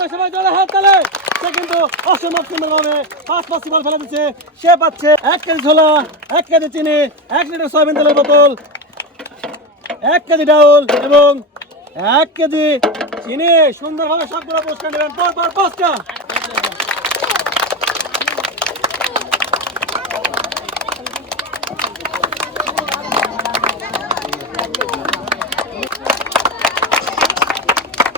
সুন্দর সবাই জলে হাত তালে। সে কিন্তু অসম্ভব সুন্দরভাবে 5 বল ফেলে দিচ্ছে। সে পাচ্ছে 1 কেজি ছোলা, 1 কেজি চিনি, 1 লিটার সয়াবিন তেলের বোতল, 1 কেজি ডাউল এবং 1 কেজি চিনি। সুন্দরভাবে সবগুলো পুরস্কার নেবেন পর পর 5টা।